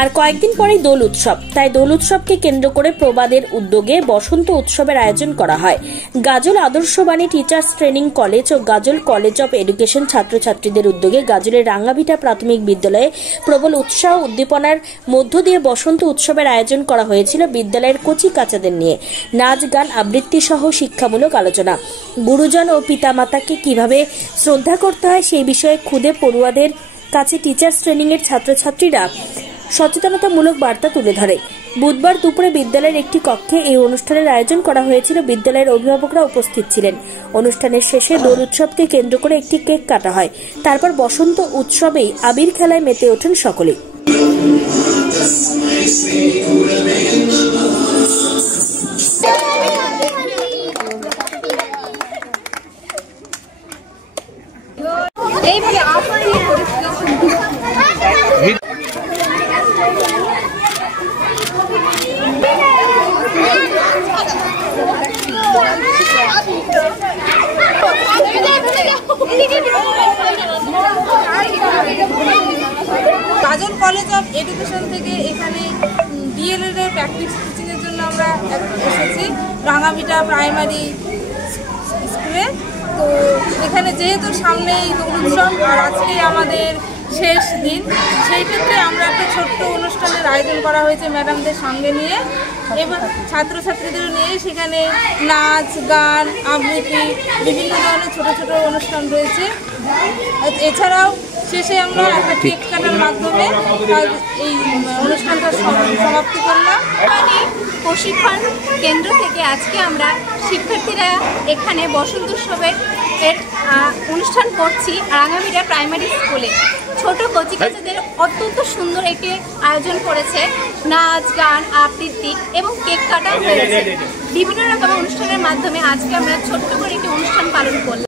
আর কয়েকদিন পরেই দোল উৎসব, তাই দোল উৎসবকে কেন্দ্র করে প্রবাদের উদ্যোগে বসন্ত উৎসবের আয়োজন করা হয়। Gazole Adarshabani teachers training college ও গাজল কলেজ অব এডুকেশন ছাত্রছাত্রীদের উদ্যোগে গাজলের রাঙ্গাভিটা প্রাথমিক বিদ্যালয়ে প্রবল উৎসাহ উদ্দীপনার মধ্য দিয়ে বসন্ত উৎসবের আয়োজন করা হয়েছিল। বিদ্যালয়ের কচি কাচাদের নিয়ে নাচ, গান, আবৃত্তি সহ শিক্ষামূলক আলোচনা। গুরুজন ও পিতামাতাকে কিভাবে শ্রদ্ধা করতে হয় সেই বিষয়ে খুদে পড়ুয়াদের কাছে টিচার্স ট্রেনিং এর ছাত্রছাত্রীরা সচেতনতামূলক বার্তা তুলে ধরে। বুধবার দুপুরে বিদ্যালয়ের একটি কক্ষে এই অনুষ্ঠানের আয়োজন করা হয়েছিল। বিদ্যালয়ের অভিভাবকরা উপস্থিত ছিলেন। অনুষ্ঠানের শেষে দোল উৎসবকে কেন্দ্র করে একটি কেক কাটা হয়। তারপর বসন্ত উৎসবেই আবির খেলায় মেতে ওঠেন সকলে। গাজল কলেজ অফ এডুকেশন থেকে এখানে ডিএলএড এর প্র্যাকটিস টিচিং এর জন্য আমরা এসেছি রাঙ্গাভিটা প্রাইমারি স্কুলে। তো এখানে যেহেতু সামনেই দোল উৎসব আর আজকে আমাদের শেষ দিন, সেই ক্ষেত্রে আমরা একটা ছোট্ট অনুষ্ঠানের আয়োজন করা হয়েছে ম্যাডামদের সঙ্গে নিয়ে এবং ছাত্রছাত্রীদের নিয়ে। সেখানে নাচ, গান, আবৃত্তি, বিভিন্ন ধরনের ছোট ছোট অনুষ্ঠান রয়েছে। এছাড়াও শেষে আমরা একটা কেক কাটার মাধ্যমে এই অনুষ্ঠানটা সমাপ্তি করলাম। প্রশিক্ষণ কেন্দ্র থেকে আজকে আমরা শিক্ষার্থীরা এখানে বসন্ত উৎসবের অনুষ্ঠান করছি রাঙ্গাভিটা প্রাইমারি স্কুলে। ছোট কচিকাচাদের অত্যন্ত সুন্দর একটি আয়োজন করেছে। নাচ, গান, আবৃত্তি এবং কেক কাটা হয়েছে। বিভিন্ন রকম অনুষ্ঠানের মাধ্যমে আজকে আমরা ছোট্ট করে একটি অনুষ্ঠান পালন করলাম।